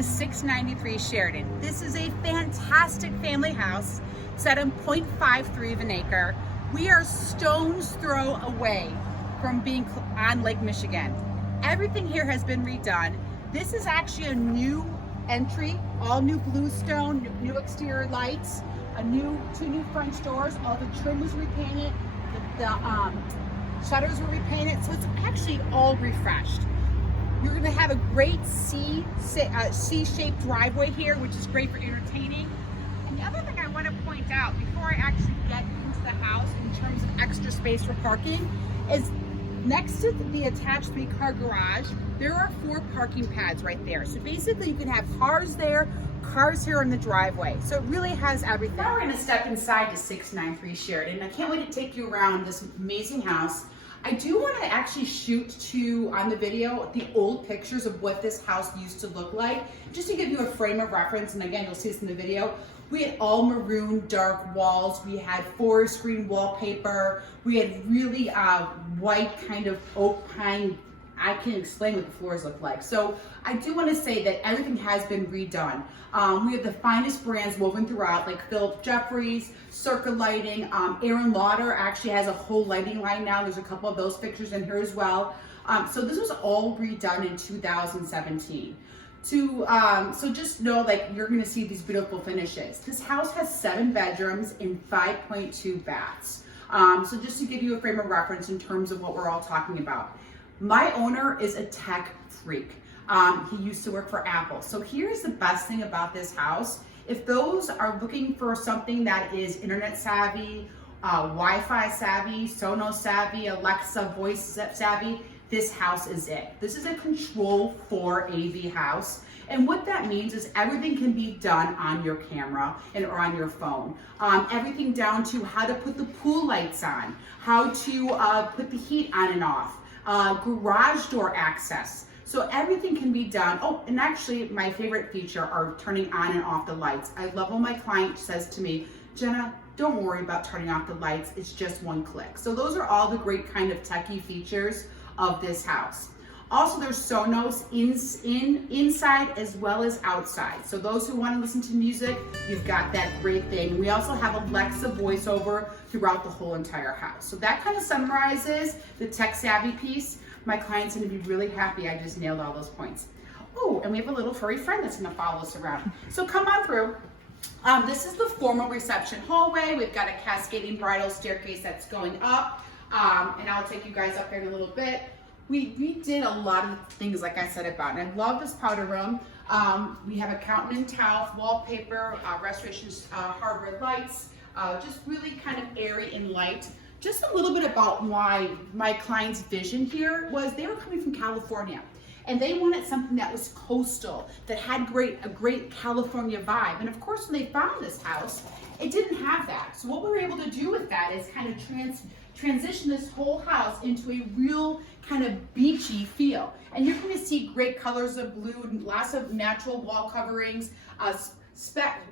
to 693 Sheridan. This is a fantastic family house set on 0.53 of an acre. We are stone's throw away from being on Lake Michigan. Everything here has been redone. This is actually a new entry, all new bluestone, new exterior lights, two new French doors. All the trim was repainted, the shutters were repainted, so it's actually all refreshed. You're going to have a great C-shaped driveway here, which is great for entertaining. And the other thing I want to point out before I actually get into the house in terms of extra space for parking is next to the attached 3-car garage, there are 4 parking pads right there. So basically you can have cars there, cars here in the driveway. So it really has everything. Now we're going to step inside to 693 Sheridan. I can't wait to take you around this amazing house. I do want to actually shoot on the video the old pictures of what this house used to look like, just to give you a frame of reference. And again, you'll see this in the video. We had all maroon dark walls. We had forest screen wallpaper. We had really white kind of oak pine. I can't explain what the floors look like. So I do want to say that everything has been redone. We have the finest brands woven throughout, like Philip Jeffries, Circa Lighting. Aaron Lauder actually has a whole lighting line now. There's a couple of those pictures in here as well. So this was all redone in 2017. So just know, like, you're going to see these beautiful finishes. This house has 7 bedrooms and 5.2 baths. So just to give you a frame of reference in terms of what we're all talking about. My owner is a tech freak. He used to work for Apple. So here's the best thing about this house. If those are looking for something that is internet savvy, Wi-Fi savvy, Sonos savvy, Alexa voice savvy, this house is it. This is a Control 4 AV house. And what that means is everything can be done on your camera or on your phone. Everything down to how to put the pool lights on, how to put the heat on and off, garage door access. So everything can be done. Oh, and actually my favorite feature are turning on and off the lights. I love when my client says to me, Jenna, don't worry about turning off the lights. It's just one click. So those are all the great kind of techie features of this house. Also, there's Sonos inside as well as outside. So those who want to listen to music, you've got that great thing. We also have Alexa voiceover throughout the whole entire house. So that kind of summarizes the tech savvy piece. My client's going to be really happy I just nailed all those points. Oh, and we have a little furry friend that's going to follow us around. So come on through. This is the formal reception hallway. We've got a cascading bridal staircase that's going up. And I'll take you guys up there in a little bit. We did a lot of things, like I said, about it. I love this powder room. We have a countenance towel, wallpaper, restoration hardware lights, just really kind of airy and light. Just a little bit about why my client's vision here was they were coming from California. And they wanted something that was coastal, that had a great California vibe. And of course, when they found this house, it didn't have that. So what we were able to do with that is kind of transition this whole house into a real kind of beachy feel. And you're going to see great colors of blue, lots of natural wall coverings,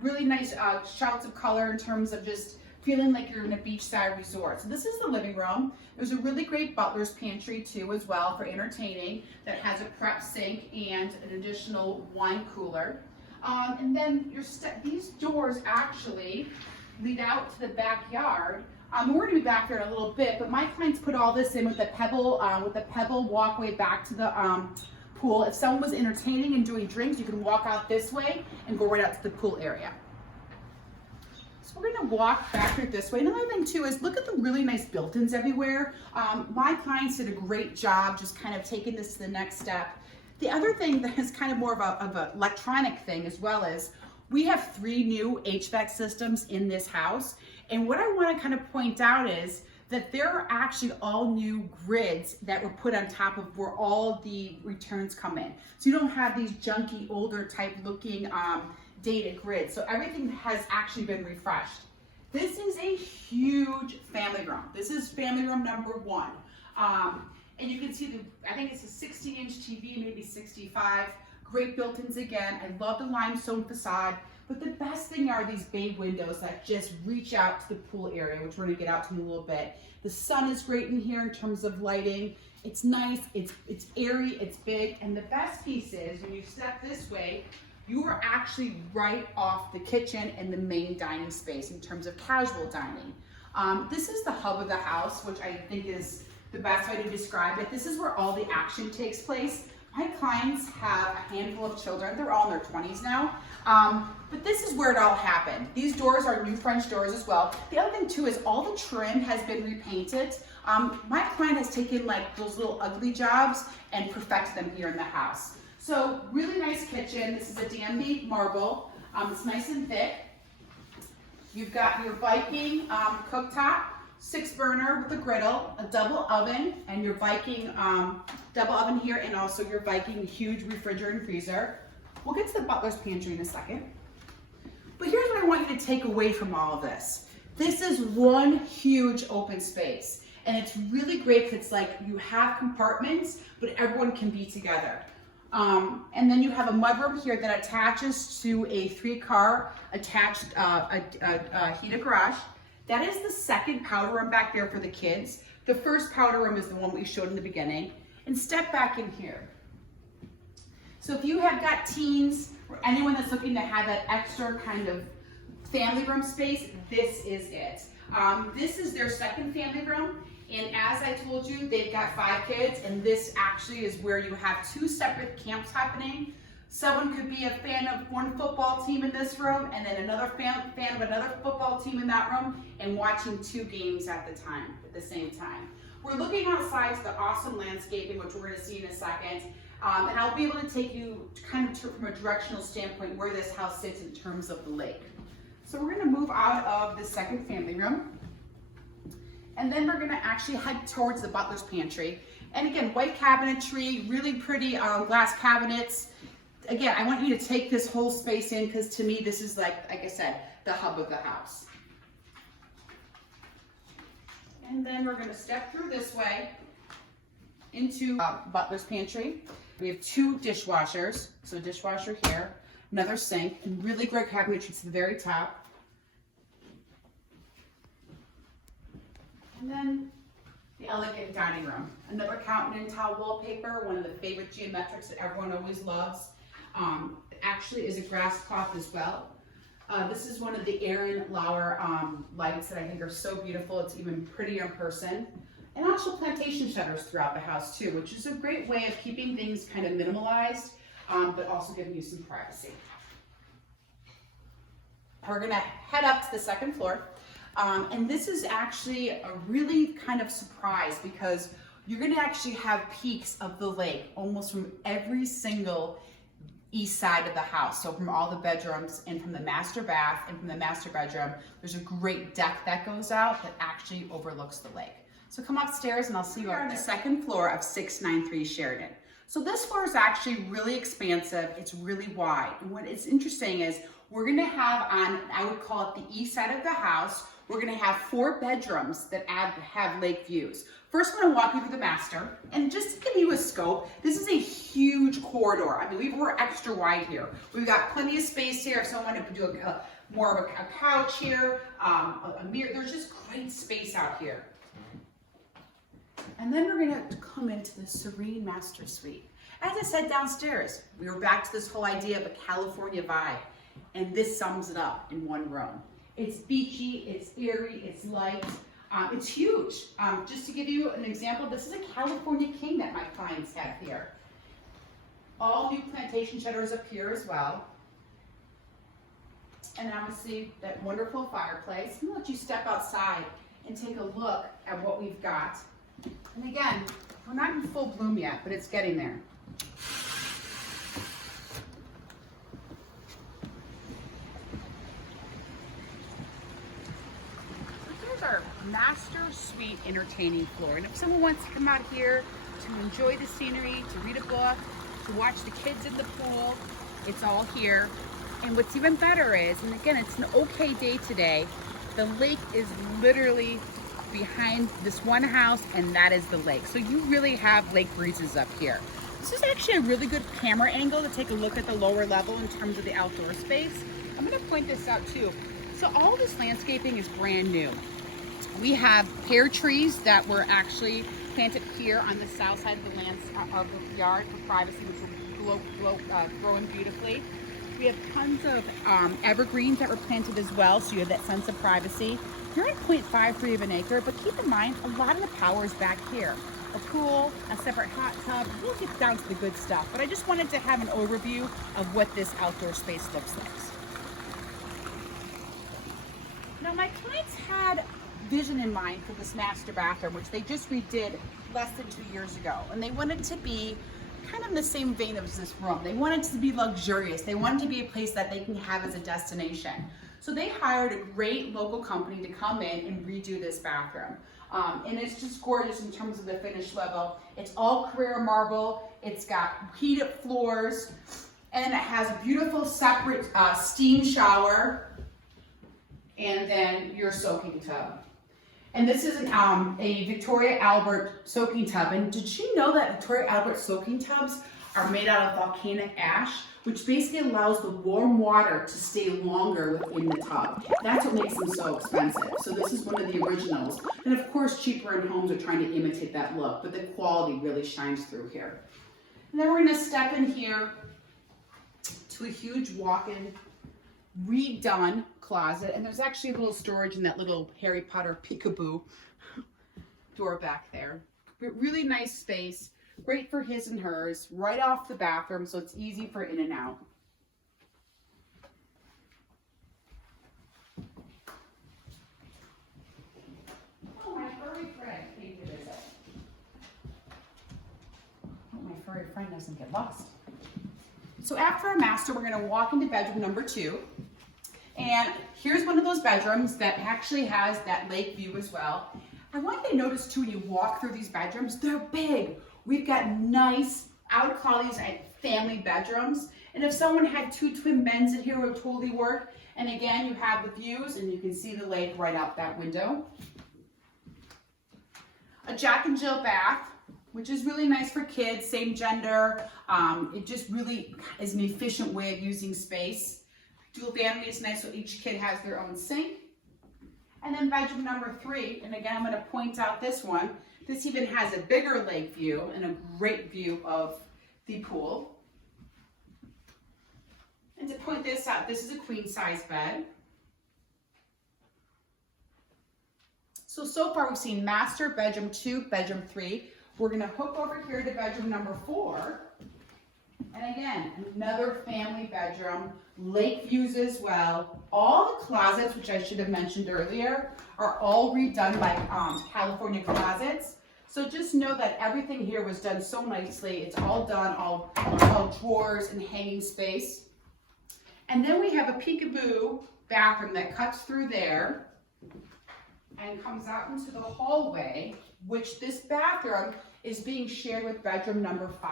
really nice shouts of color in terms of just feeling like you're in a beachside resort. So this is the living room. There's a really great butler's pantry too as well for entertaining that has a prep sink and an additional wine cooler. And then these doors actually lead out to the backyard. We're going to be back there in a little bit, but my clients put all this in with the pebble walkway back to the pool. If someone was entertaining and doing drinks, you can walk out this way and go right out to the pool area. So we're going to walk back here this way. Another thing too is look at the really nice built-ins everywhere. My clients did a great job just kind of taking this to the next step. The other thing that is kind of more of an electronic thing as well is we have 3 new HVAC systems in this house. And what I want to kind of point out is that there are actually all new grids that were put on top of where all the returns come in. So you don't have these junky, older type looking dated grids. So everything has actually been refreshed. This is a huge family room. This is family room number 1. And you can see I think it's a 60-inch TV, maybe 65. Great built-ins again. I love the limestone facade. But the best thing are these bay windows that just reach out to the pool area, which we're gonna get out to in a little bit. The sun is great in here in terms of lighting. It's nice, it's airy, it's big, and the best piece is when you step this way, you are actually right off the kitchen and the main dining space in terms of casual dining. This is the hub of the house, which I think is the best way to describe it. This is where all the action takes place. My clients have a handful of children. They're all in their 20s now. But this is where it all happened. These doors are new French doors as well. The other thing too is all the trim has been repainted. My client has taken like those little ugly jobs and perfected them here in the house. So really nice kitchen. This is a Danby marble. It's nice and thick. You've got your Viking cooktop, 6-burner with a griddle, a double oven, and your Viking double oven here, and also your Viking huge refrigerator and freezer. We'll get to the butler's pantry in a second. But here's what I want you to take away from all of this. This is one huge open space, and it's really great because it's like you have compartments, but everyone can be together. And then you have a mudroom here that attaches to a 3-car attached heated garage. That is the second powder room back there for the kids. The first powder room is the one we showed in the beginning. And step back in here. So if you have got teens or anyone that's looking to have that extra kind of family room space, this is it. This is their second family room. And as I told you, they've got 5 kids, and this actually is where you have 2 separate camps happening. Someone could be a fan of one football team in this room, and then another fan of another football team in that room, and watching 2 games at the same time. We're looking outside to the awesome landscaping, which we're going to see in a second, and I'll be able to take you kind of from a directional standpoint where this house sits in terms of the lake. So we're going to move out of the second family room. And then we're gonna actually head towards the butler's pantry. And again, white cabinetry, really pretty glass cabinets. Again, I want you to take this whole space in because to me, this is like I said, the hub of the house. And then we're gonna step through this way into butler's pantry. We have 2 dishwashers. So dishwasher here, another sink, and really great cabinetry to the very top. And then the elegant dining room. Another continental wallpaper, one of the favorite geometrics that everyone always loves. Actually is a grass cloth as well. This is one of the Aaron Lauer lights that I think are so beautiful. It's even prettier in person. And also plantation shutters throughout the house too, which is a great way of keeping things kind of minimalized, but also giving you some privacy. We're gonna head up to the second floor. And this is actually a really kind of surprise because you're gonna actually have peaks of the lake almost from every single east side of the house. So from all the bedrooms and from the master bath and from the master bedroom, there's a great deck that goes out that actually overlooks the lake. So come upstairs and I'll see you on the second floor of 693 Sheridan. So this floor is actually really expansive. It's really wide. And what is interesting is we're gonna have on, I would call it the east side of the house, we're gonna have 4 bedrooms that have lake views. First, I'm gonna walk you through the master, and just to give you a scope, this is a huge corridor. I mean, we're extra wide here. We've got plenty of space here. If someone wanted to do more of a couch here, a mirror, there's just great space out here. And then we're gonna come into the serene master suite. As I said downstairs, we were back to this whole idea of a California vibe, and this sums it up in one room. It's beachy, it's airy, it's light, it's huge. Just to give you an example, this is a California king that my clients have here. All new plantation shutters up here as well. And obviously that wonderful fireplace. I'm gonna let you step outside and take a look at what we've got. And again, we're not in full bloom yet, but it's getting there. Our master suite entertaining floor, and if someone wants to come out here to enjoy the scenery, to read a book, to watch the kids in the pool, it's all here. And what's even better is, and again, it's an okay day today, the lake is literally behind this one house, and that is the lake. So you really have lake breezes up here. This is actually a really good camera angle to take a look at the lower level in terms of the outdoor space. I'm going to point this out too. So all this landscaping is brand new. We have pear trees that were actually planted here on the south side of the yard for privacy, which will grow growing beautifully. We have tons of evergreens that were planted as well, so you have that sense of privacy. You're at 0.53 of an acre, but keep in mind, a lot of the power is back here. A pool, a separate hot tub, we'll get down to the good stuff, but I just wanted to have an overview of what this outdoor space looks like. Now my clients had vision in mind for this master bathroom, which they just redid less than 2 years ago, and they wanted to be kind of in the same vein as this room. They wanted to be luxurious. They wanted to be a place that they can have as a destination. So they hired a great local company to come in and redo this bathroom. And it's just gorgeous in terms of the finish level. It's all Carrara marble. It's got heated floors, and it has a beautiful separate steam shower, and then your soaking tub. And this is a Victoria Albert soaking tub. And did you know that Victoria Albert soaking tubs are made out of volcanic ash, which basically allows the warm water to stay longer within the tub? That's what makes them so expensive. So this is one of the originals. And of course, cheaper end homes are trying to imitate that look, but the quality really shines through here. And then we're gonna step in here to a huge walk-in, redone closet, and there's actually a little storage in that little Harry Potter peekaboo door back there. But really nice space, great for his and hers, right off the bathroom, so it's easy for in and out. Oh, my furry friend came to visit. Oh, my furry friend doesn't get lost. So after our master, we're gonna walk into bedroom number 2. And here's one of those bedrooms that actually has that lake view as well. I want you to notice too, when you walk through these bedrooms, they're big. We've got nice, I would call these family bedrooms. And if someone had 2 twin beds in here, it would totally work. And again, you have the views and you can see the lake right out that window. A Jack and Jill bath, which is really nice for kids, same gender. It just really is an efficient way of using space. Dual vanity is nice, so each kid has their own sink. And then bedroom number 3, and again, I'm gonna point out this one. This even has a bigger lake view and a great view of the pool. And to point this out, this is a queen size bed. So far we've seen master, bedroom 2, bedroom 3. We're gonna hook over here to bedroom number 4. And again, another family bedroom, lake views as well. All the closets, which I should have mentioned earlier, are all redone by California Closets. So just know that everything here was done so nicely. It's all done, all drawers and hanging space. And then we have a peekaboo bathroom that cuts through there and comes out into the hallway, which this bathroom is being shared with bedroom number 5.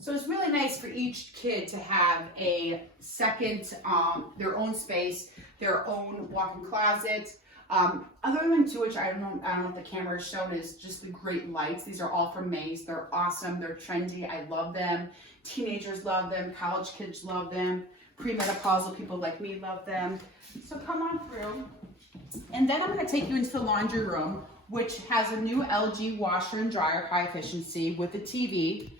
So it's really nice for each kid to have a second, their own space, their own walk-in closet. Other than to which I don't know if the camera is shown, is just the great lights. These are all from Maze. They're awesome. They're trendy. I love them. Teenagers love them. College kids love them. Premenopausal people like me love them. So come on through. And then I'm going to take you into the laundry room, which has a new LG washer and dryer, high efficiency, with a TV.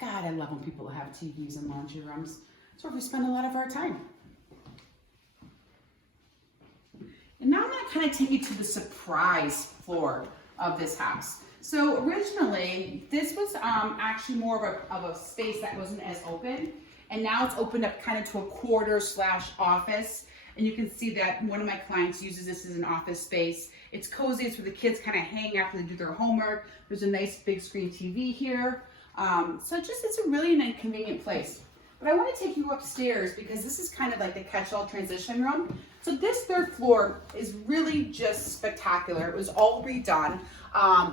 God, I love when people have TVs in laundry rooms. It's where we spend a lot of our time. And now I'm going to kind of take you to the surprise floor of this house. So originally, this was actually more of a space that wasn't as open. And now it's opened up kind of to a quarter/office. And you can see that one of my clients uses this as an office space. It's cozy. It's where the kids kind of hang after they do their homework. There's a nice big screen TV here. So it's a really nice, convenient place. But I want to take you upstairs because this is kind of like the catch-all transition room. So this 3rd floor is really just spectacular. It was all redone.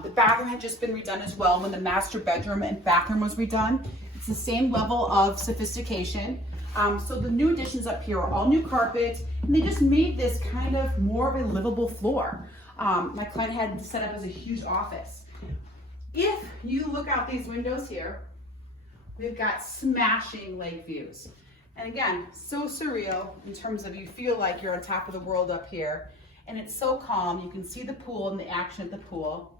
The bathroom had just been redone as well when the master bedroom and bathroom was redone. It's the same level of sophistication. So the new additions up here are all new carpet, and they just made this kind of more of a livable floor. My client had set up as a huge office. If you look out these windows here, we've got smashing lake views. And again, so surreal in terms of you feel like you're on top of the world up here. And it's so calm. You can see the pool and the action at the pool.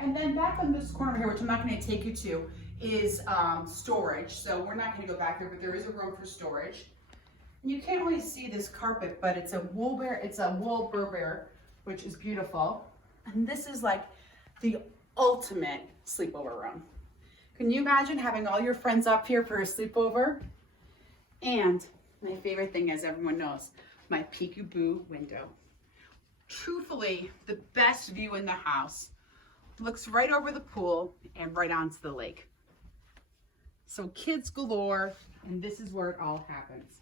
And then back on this corner here, which I'm not going to take you to, is storage. So we're not going to go back there, but there is a room for storage. And you can't really see this carpet, but it's a wool Burberry, which is beautiful. And this is like the ultimate sleepover room. Can you imagine having all your friends up here for a sleepover? And my favorite thing, as everyone knows, my peekaboo window. Truthfully, the best view in the house. Looks right over the pool and right onto the lake. So kids galore, and this is where it all happens.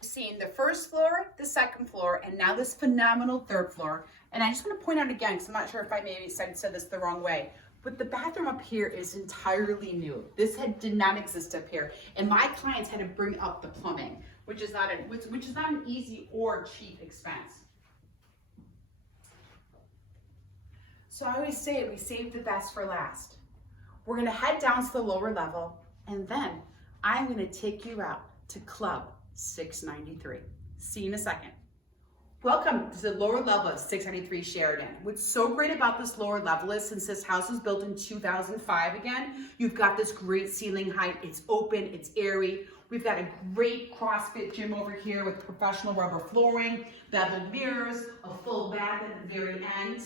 Seeing the first floor, the second floor, and now this phenomenal third floor. And I just want to point out again, because I'm not sure if I maybe said this the wrong way, but the bathroom up here is entirely new. This did not exist up here, and my clients had to bring up the plumbing, which is not an easy or cheap expense. So I always say we save the best for last. We're gonna head down to the lower level, and then I'm gonna take you out to Club 693. See you in a second. Welcome to the lower level of 693 Sheridan. What's so great about this lower level is, since this house was built in 2005 again, you've got this great ceiling height. It's open, it's airy. We've got a great CrossFit gym over here with professional rubber flooring, beveled mirrors, a full bath at the very end.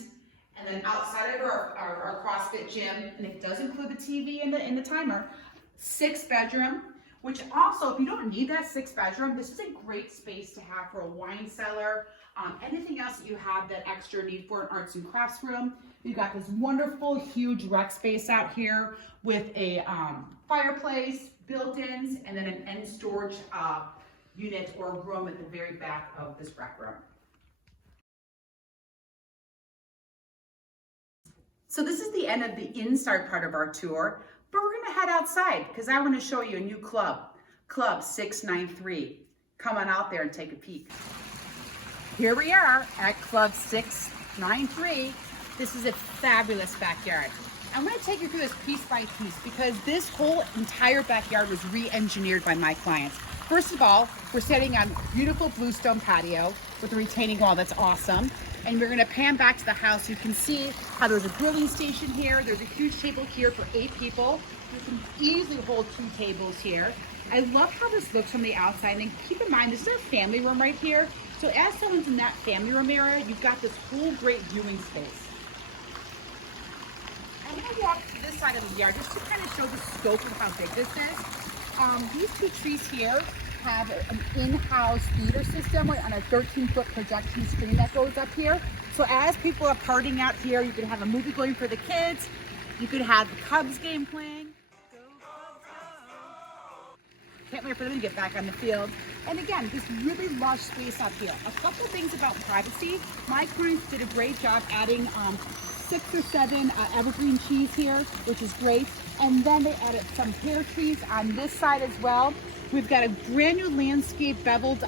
And then outside of our CrossFit gym, and it does include the TV and the timer, 6-bedroom, which also, if you don't need that 6-bedroom, this is a great space to have for a wine cellar, anything else that you have that extra need for an arts and crafts room. You've got this wonderful, huge rec space out here with a fireplace, built-ins, and then an end storage unit or room at the very back of this rec room. So this is the end of the inside part of our tour, but we're gonna head outside because I wanna show you a new club, Club 693. Come on out there and take a peek. Here we are at Club 693. This is a fabulous backyard. I'm gonna take you through this piece by piece because this whole entire backyard was re-engineered by my clients. First of all, we're sitting on beautiful bluestone patio with a retaining wall. That's awesome. And we're gonna pan back to the house. You can see how there's a grilling station here. There's a huge table here for 8 people. You can easily hold 2 tables here. I love how this looks from the outside. And keep in mind, this is a family room right here. So as someone's in that family room area, you've got this whole great viewing space. I'm gonna walk to this side of the yard just to kind of show the scope of how big this is. These 2 trees here have an in-house theater system on a 13-foot projection screen that goes up here. So as people are partying out here, you could have a movie going for the kids. You could have the Cubs game playing. Can't wait for them to get back on the field. And again, this really lush space up here. A couple things about privacy. My clients did a great job adding 6 or 7 evergreen trees here, which is great. And then they added some pear trees on this side as well. We've got a brand new landscape beveled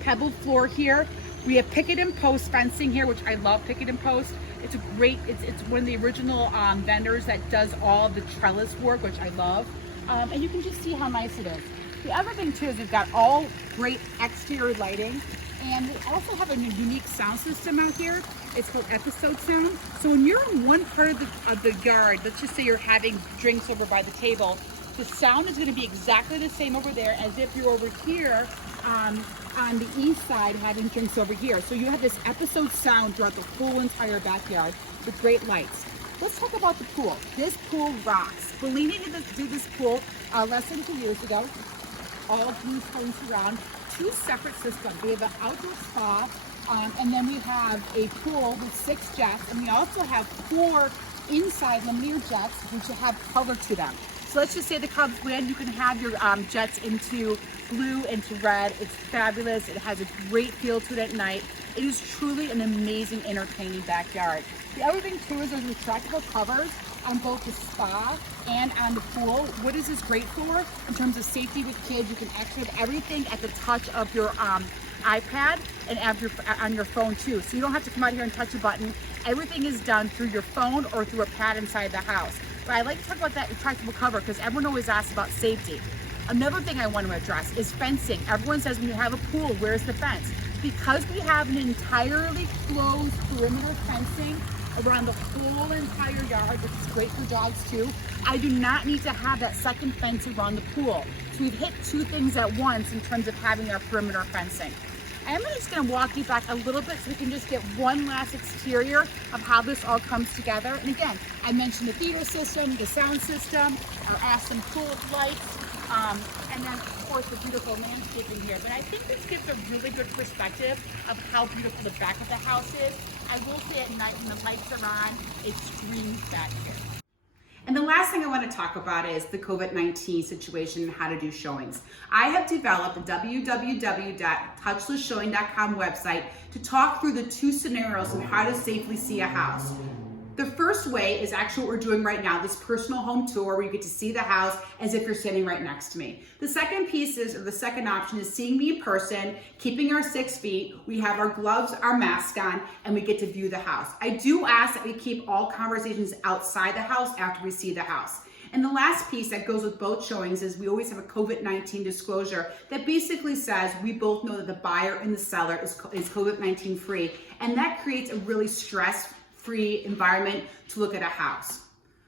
pebbled floor here. We have picket and post fencing here, which I love picket and post. It's a great, it's one of the original vendors that does all the trellis work, which I love. And you can just see how nice it is. The other thing too is we've got all great exterior lighting, and we also have a unique sound system out here. It's called Episode Sound. So when you're in one part of the yard, let's just say you're having drinks over by the table, the sound is going to be exactly the same over there as if you're over here on the east side having drinks over here. So you have this episode sound throughout the whole entire backyard with great lights. Let's talk about the pool. This pool rocks. Bellini did this pool less than 2 years ago. All blue stone surround. 2 separate systems. We have an outdoor spa, and then we have a pool with 6 jets, and we also have 4 inside Lemire jets, which have color to them. So let's just say the Cubs win, you can have your jets into blue, into red. It's fabulous. It has a great feel to it at night. It is truly an amazing, entertaining backyard. The other thing too is there's retractable covers on both the spa and on the pool. What is this great for? In terms of safety with kids, you can actually have everything at the touch of your iPad and on your phone too. So you don't have to come out here and touch a button. Everything is done through your phone or through a pad inside the house. But I like to talk about that retractable cover because everyone always asks about safety. Another thing I want to address is fencing. Everyone says when you have a pool, where's the fence? Because we have an entirely closed perimeter fencing, around the whole entire yard, which is great for dogs too. I do not need to have that second fence around the pool. So we've hit two things at once in terms of having our perimeter fencing. I'm just gonna walk you back a little bit so we can just get one last exterior of how this all comes together. And again, I mentioned the theater system, the sound system, our awesome pool lights, and then of course the beautiful landscaping here. But I think this gives a really good perspective of how beautiful the back of the house is. I will say at night when the lights are on, it screams back here. And the last thing I want to talk about is the COVID-19 situation and how to do showings. I have developed a www.touchlesshowing.com website to talk through the two scenarios on how to safely see a house. The first way is actually what we're doing right now, this personal home tour where you get to see the house as if you're standing right next to me. The second piece is, or the second option is seeing me in person, keeping our 6 feet. We have our gloves, our mask on, and we get to view the house. I do ask that we keep all conversations outside the house after we see the house. And the last piece that goes with both showings is we always have a COVID-19 disclosure that basically says we both know that the buyer and the seller is COVID-19 free, and that creates a really stress-free environment to look at a house.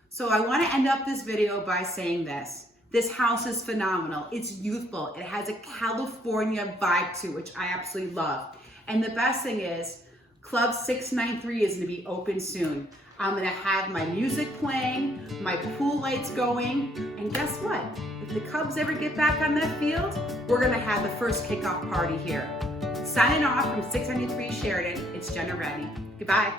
So I want to end up this video by saying this. This house is phenomenal. It's youthful. It has a California vibe to it, which I absolutely love. And the best thing is Club 693 is going to be open soon. I'm going to have my music playing, my pool lights going, and guess what? If the Cubs ever get back on that field, we're going to have the first kickoff party here. Signing off from 693 Sheridan, it's Jena Radnay. Goodbye.